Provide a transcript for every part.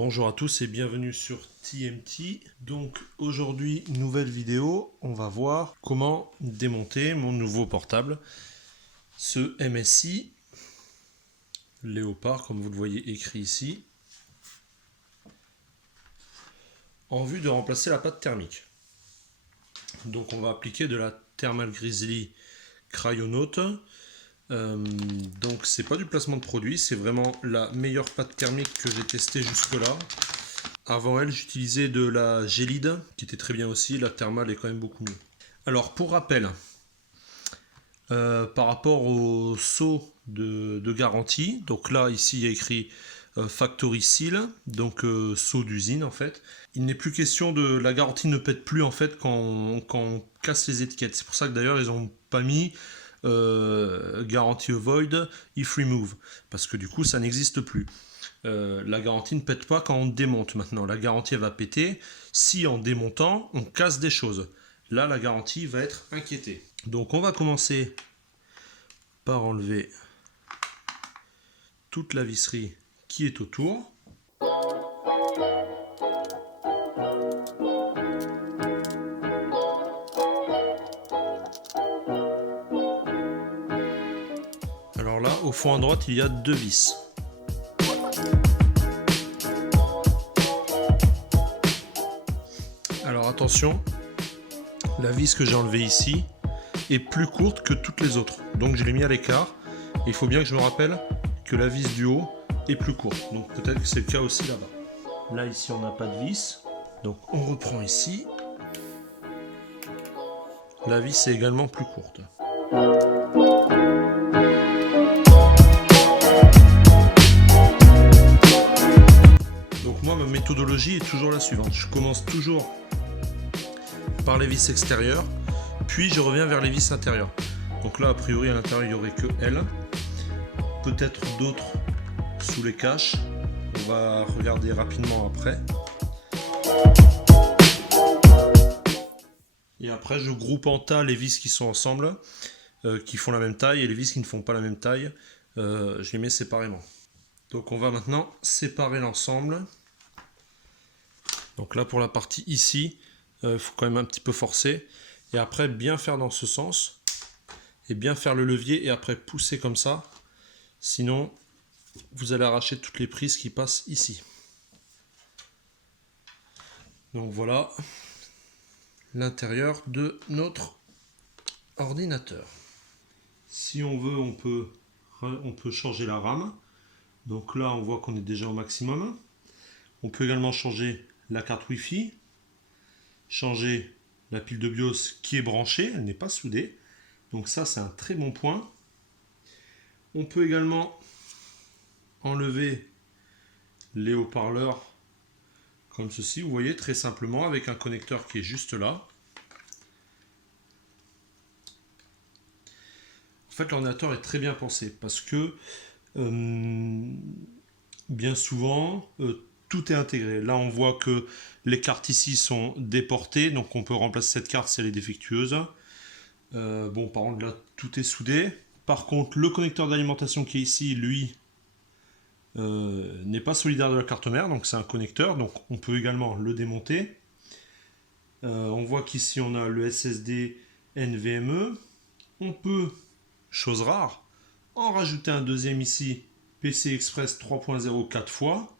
Bonjour à tous et bienvenue sur TMT. Donc aujourd'hui, nouvelle vidéo, on va voir comment démonter mon nouveau portable, ce MSI Léopard, comme vous le voyez écrit ici, en vue de remplacer la pâte thermique. Donc on va appliquer de la Thermal Grizzly Cryonaut. Donc c'est pas du placement de produit, c'est vraiment la meilleure pâte thermique que j'ai testée jusque là. Avant elle, j'utilisais de la Gélide, qui était très bien aussi. La thermale est quand même beaucoup mieux. Alors, pour rappel, par rapport au sceau de garantie, donc là, ici, il y a écrit Factory Seal, donc sceau d'usine, en fait. Il n'est plus question de... La garantie ne pète plus, en fait, quand on casse les étiquettes. C'est pour ça que, d'ailleurs, ils n'ont pas mis Guarantee Avoid If Remove, parce que, du coup, ça n'existe plus. La garantie ne pète pas quand on démonte maintenant. La garantie elle va péter si en démontant on casse des choses. Là la garantie va être inquiétée. Donc on va commencer par enlever toute la visserie qui est autour. Alors là au fond à droite il y a deux vis. Alors attention, la vis que j'ai enlevée ici est plus courte que toutes les autres. Donc je l'ai mis à l'écart. Il faut bien que je me rappelle que la vis du haut est plus courte. Donc peut-être que c'est le cas aussi là-bas. Là ici on n'a pas de vis. Donc on reprend ici. La vis est également plus courte. Donc moi ma méthodologie est toujours la suivante. Je commence toujours par les vis extérieures, puis je reviens vers les vis intérieures. Donc là a priori à l'intérieur il n'y aurait que elle, peut-être d'autres sous les caches, on va regarder rapidement après. Et après je groupe en tas les vis qui sont ensemble, qui font la même taille, et les vis qui ne font pas la même taille, je les mets séparément. Donc on va maintenant séparer l'ensemble. Donc là pour la partie ici, il faut quand même un petit peu forcer, et après bien faire dans ce sens, et bien faire le levier, et après pousser comme ça, sinon vous allez arracher toutes les prises qui passent ici. Donc voilà l'intérieur de notre ordinateur. Si on veut, on peut changer la RAM. Donc là on voit qu'on est déjà au maximum. On peut également changer la carte Wi-Fi, changer la pile de BIOS qui est branchée, elle n'est pas soudée. Donc ça c'est un très bon point. On peut également enlever les haut-parleurs comme ceci, vous voyez, très simplement avec un connecteur qui est juste là. En fait l'ordinateur est très bien pensé parce que bien souvent tout est intégré. Là on voit que les cartes ici sont déportées, donc on peut remplacer cette carte si elle est défectueuse. Bon, par contre là tout est soudé. Par contre le connecteur d'alimentation qui est ici, lui, n'est pas solidaire de la carte mère, donc c'est un connecteur, donc on peut également le démonter. On voit qu'ici on a le SSD NVMe. On peut, chose rare, en rajouter un deuxième ici, PC Express 3.0 4 fois.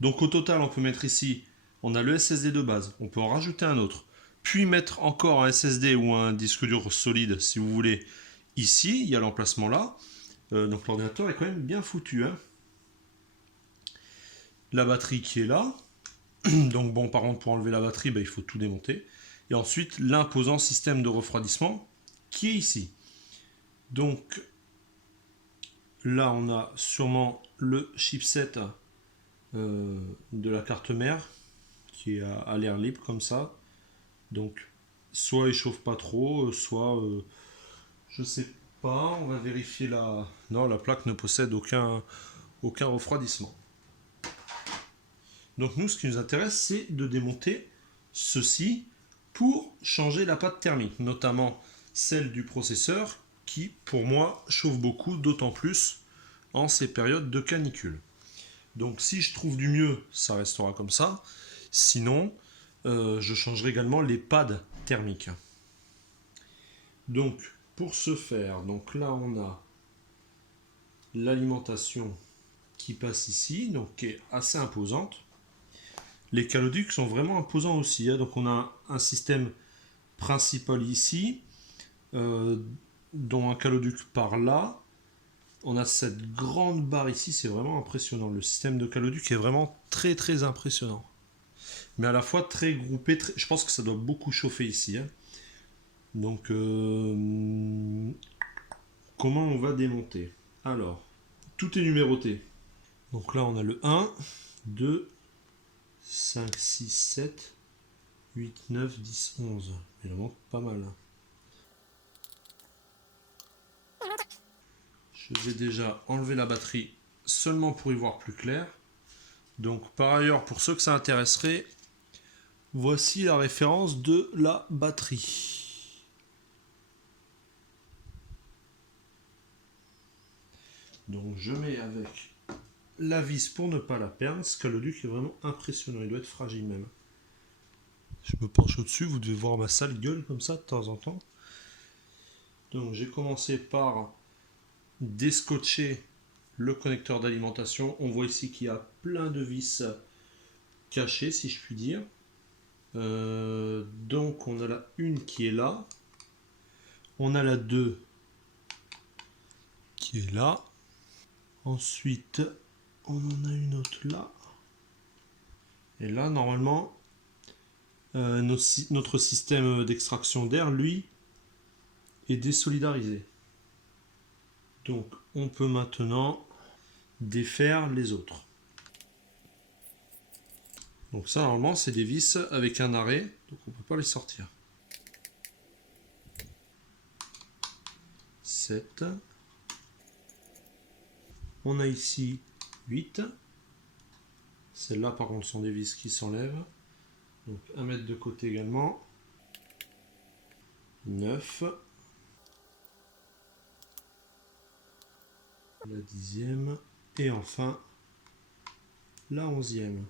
Donc au total on peut mettre ici, on a le SSD de base, on peut en rajouter un autre, puis mettre encore un SSD ou un disque dur solide si vous voulez. Ici, il y a l'emplacement là, donc l'ordinateur est quand même bien foutu, hein. La batterie qui est là, donc bon, par contre pour enlever la batterie, il faut tout démonter. Et ensuite l'imposant système de refroidissement qui est ici. Donc là on a sûrement le chipset de la carte mère qui est à l'air libre comme ça. Donc soit il chauffe pas trop, soit je sais pas, on va vérifier la... Non, la plaque ne possède aucun refroidissement. Donc nous, ce qui nous intéresse, c'est de démonter ceci pour changer la pâte thermique, notamment celle du processeur qui, pour moi, chauffe beaucoup, d'autant plus en ces périodes de canicule. Donc si je trouve du mieux, ça restera comme ça. Sinon, je changerai également les pads thermiques. Donc pour ce faire, donc là on a l'alimentation qui passe ici, donc qui est assez imposante. Les caloducs sont vraiment imposants aussi, hein. Donc on a un système principal ici, dont un caloduc par là. On a cette grande barre ici, c'est vraiment impressionnant. Le système de caloduc est vraiment très très impressionnant. Mais à la fois très groupé, je pense que ça doit beaucoup chauffer ici, hein. Donc comment on va démonter? Alors, tout est numéroté. Donc là on a le 1, 2, 5, 6, 7, 8, 9, 10, 11. Il en manque pas mal. Je vais déjà enlever la batterie seulement pour y voir plus clair. Donc par ailleurs, pour ceux que ça intéresserait, voici la référence de la batterie. Donc je mets avec la vis pour ne pas la perdre. Ce caloduc est vraiment impressionnant, il doit être fragile même. Je me penche au-dessus, vous devez voir ma sale gueule comme ça de temps en temps. Donc j'ai commencé par descotcher le connecteur d'alimentation. On voit ici qu'il y a plein de vis cachées, si je puis dire. Donc on a la une qui est là. On a la 2 qui est là. Ensuite, on en a une autre là. Et là, normalement, notre système d'extraction d'air, lui, est désolidarisé. Donc, on peut maintenant défaire les autres. Donc ça, normalement, c'est des vis avec un arrêt, donc on ne peut pas les sortir. 7. On a ici 8. Celles-là, par contre, sont des vis qui s'enlèvent. Donc, à mettre de côté également. 9. La 10e. Et enfin, la 11e.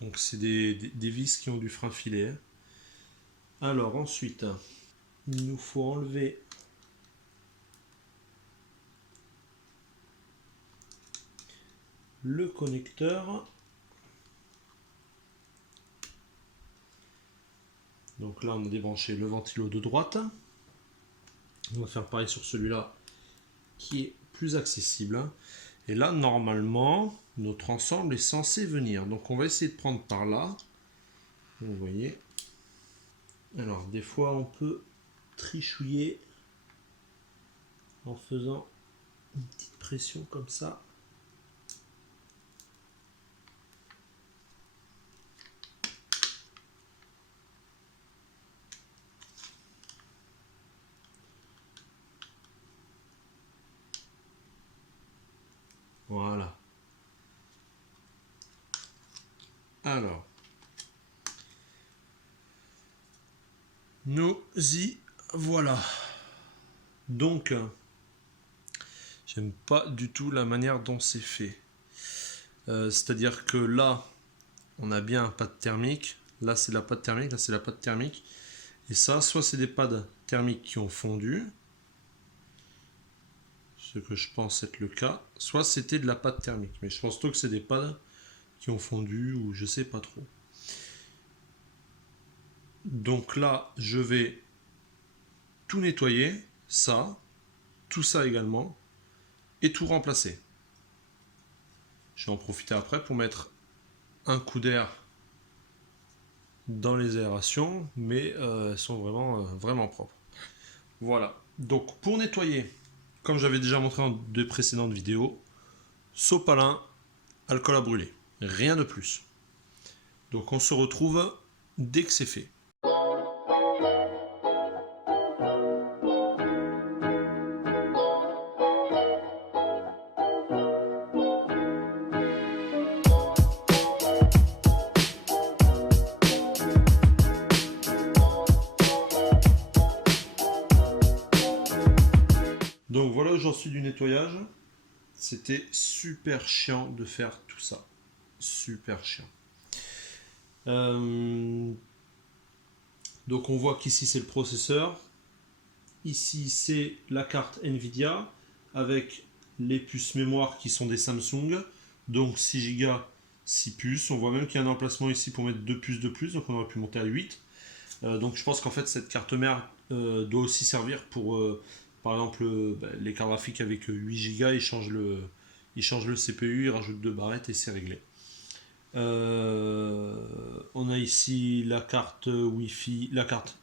Donc, c'est des vis qui ont du frein filet. Alors, ensuite, il nous faut enlever le connecteur. Donc là, on a débranché le ventilo de droite. On va faire pareil sur celui-là qui est plus accessible. Et là, normalement, notre ensemble est censé venir. Donc on va essayer de prendre par là. Vous voyez. Alors, des fois, on peut trichouiller en faisant une petite pression comme ça. Voilà. Alors, nous y voilà. Donc, j'aime pas du tout la manière dont c'est fait. C'est-à-dire que là, on a bien un pad thermique. Là, c'est la pâte thermique. Là, c'est la pâte thermique. Et ça, soit c'est des pads thermiques qui ont fondu, ce que je pense être le cas, soit c'était de la pâte thermique. Mais je pense plutôt que c'est des pads qui ont fondu ou je sais pas trop. Donc là, je vais tout nettoyer, ça, tout ça également, et tout remplacer. Je vais en profiter après pour mettre un coup d'air dans les aérations, mais elles sont vraiment propres. Voilà. Donc pour nettoyer, comme j'avais déjà montré dans de précédentes vidéos, sopalin, alcool à brûler. Rien de plus. Donc on se retrouve dès que c'est fait. Donc voilà où j'en suis du nettoyage. C'était super chiant de faire tout ça. Super chiant. Donc on voit qu'ici c'est le processeur. Ici c'est la carte Nvidia avec les puces mémoire qui sont des Samsung. Donc 6 Go, 6 puces. On voit même qu'il y a un emplacement ici pour mettre 2 puces de plus. Donc on aurait pu monter à 8. Donc je pense qu'en fait cette carte mère doit aussi servir pour par exemple les cartes graphiques avec 8 Go. Il change le CPU, il rajoute 2 barrettes et c'est réglé. On a ici la carte Wi-Fi, la carte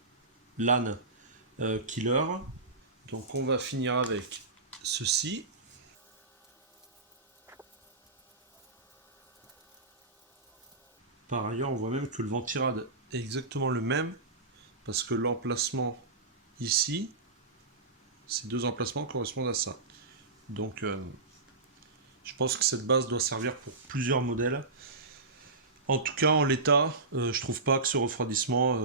LAN Killer. Donc on va finir avec ceci. Par ailleurs, on voit même que le ventirad est exactement le même parce que l'emplacement ici, ces deux emplacements correspondent à ça. Donc je pense que cette base doit servir pour plusieurs modèles. En tout cas, en l'état, je trouve pas que ce refroidissement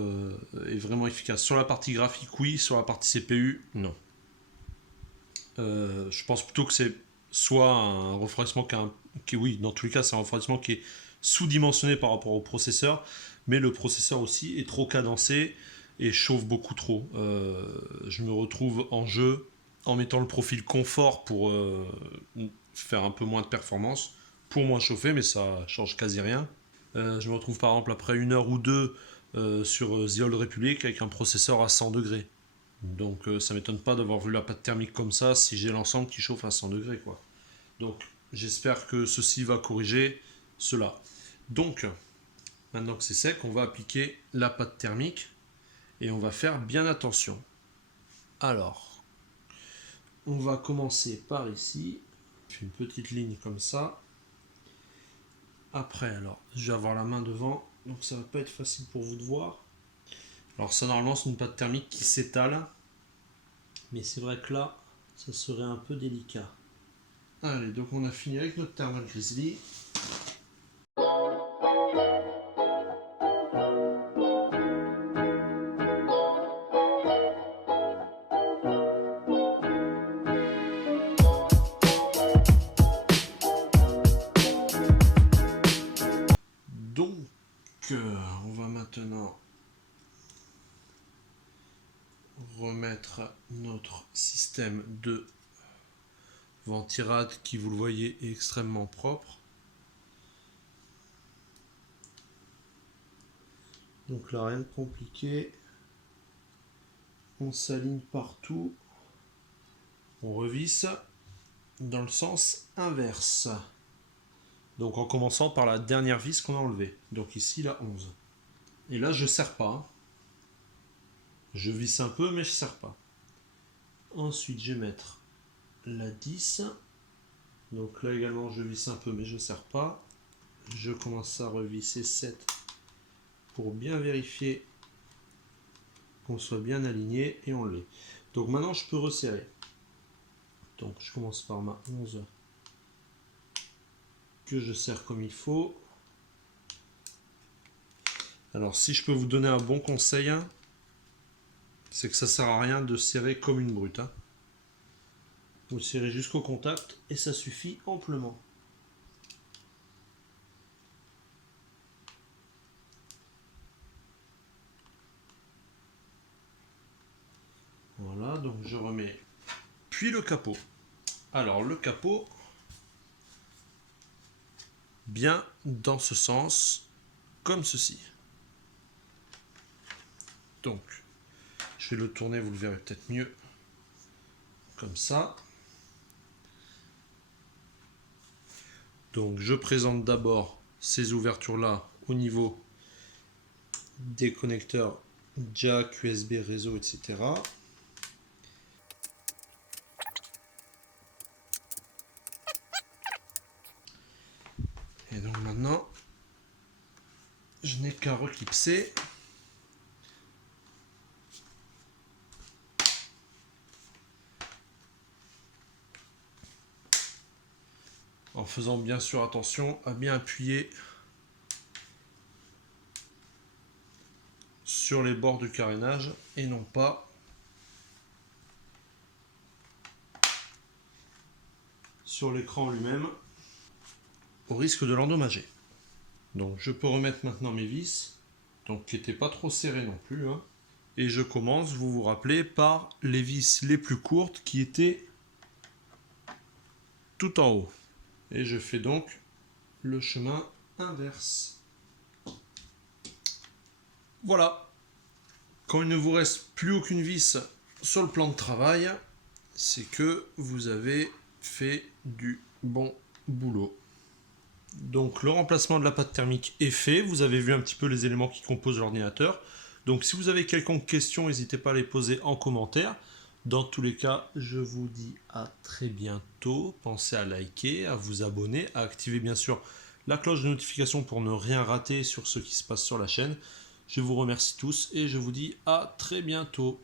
est vraiment efficace. Sur la partie graphique, oui. Sur la partie CPU, non. Je pense plutôt que c'est soit un refroidissement oui, dans tous les cas, c'est un refroidissement qui est sous-dimensionné par rapport au processeur, mais le processeur aussi est trop cadencé et chauffe beaucoup trop. Je me retrouve en jeu en mettant le profil confort pour faire un peu moins de performance, pour moins chauffer, mais ça change quasi rien. Je me retrouve par exemple après 1 heure ou 2 sur The Old Republic avec un processeur à 100 degrés. Donc ça m'étonne pas d'avoir vu la pâte thermique comme ça si j'ai l'ensemble qui chauffe à 100 degrés, quoi. Donc j'espère que ceci va corriger cela. Donc maintenant que c'est sec, on va appliquer la pâte thermique et on va faire bien attention. Alors, on va commencer par ici. Je fais une petite ligne comme ça. Après, alors, je vais avoir la main devant, donc ça va pas être facile pour vous de voir. Alors ça, normalement, c'est une pâte thermique qui s'étale. Mais c'est vrai que là, ça serait un peu délicat. Allez, donc on a fini avec notre Thermal Grizzly. Donc, on va maintenant remettre notre système de ventirad qui, vous le voyez, est extrêmement propre. Donc là, rien de compliqué. On s'aligne partout. On revisse dans le sens inverse. Donc en commençant par la dernière vis qu'on a enlevée. Donc ici la 11. Et là je ne serre pas. Je visse un peu mais je ne serre pas. Ensuite je vais mettre la 10. Donc là également je visse un peu mais je ne serre pas. Je commence à revisser 7 pour bien vérifier qu'on soit bien aligné et on l'est. Donc maintenant je peux resserrer. Donc je commence par ma 11 que je serre comme il faut. Alors si je peux vous donner un bon conseil, c'est que ça sert à rien de serrer comme une brute. Vous serrez jusqu'au contact et ça suffit amplement. Voilà, donc je remets puis le capot. Alors le capot, bien dans ce sens, comme ceci. Donc, je vais le tourner, vous le verrez peut-être mieux, comme ça. Donc je présente d'abord ces ouvertures-là au niveau des connecteurs jack, USB, réseau, etc. Et donc maintenant, je n'ai qu'à reclipser. En faisant bien sûr attention à bien appuyer sur les bords du carénage et non pas sur l'écran lui-même au risque de l'endommager. Donc je peux remettre maintenant mes vis, donc qui n'étaient pas trop serrées non plus, hein. Et je commence, vous vous rappelez, par les vis les plus courtes qui étaient tout en haut. Et je fais donc le chemin inverse. Voilà. Quand il ne vous reste plus aucune vis sur le plan de travail, c'est que vous avez fait du bon boulot. Donc le remplacement de la pâte thermique est fait. Vous avez vu un petit peu les éléments qui composent l'ordinateur. Donc si vous avez quelconque question, n'hésitez pas à les poser en commentaire. Dans tous les cas, je vous dis à très bientôt. Pensez à liker, à vous abonner, à activer bien sûr la cloche de notification pour ne rien rater sur ce qui se passe sur la chaîne. Je vous remercie tous et je vous dis à très bientôt.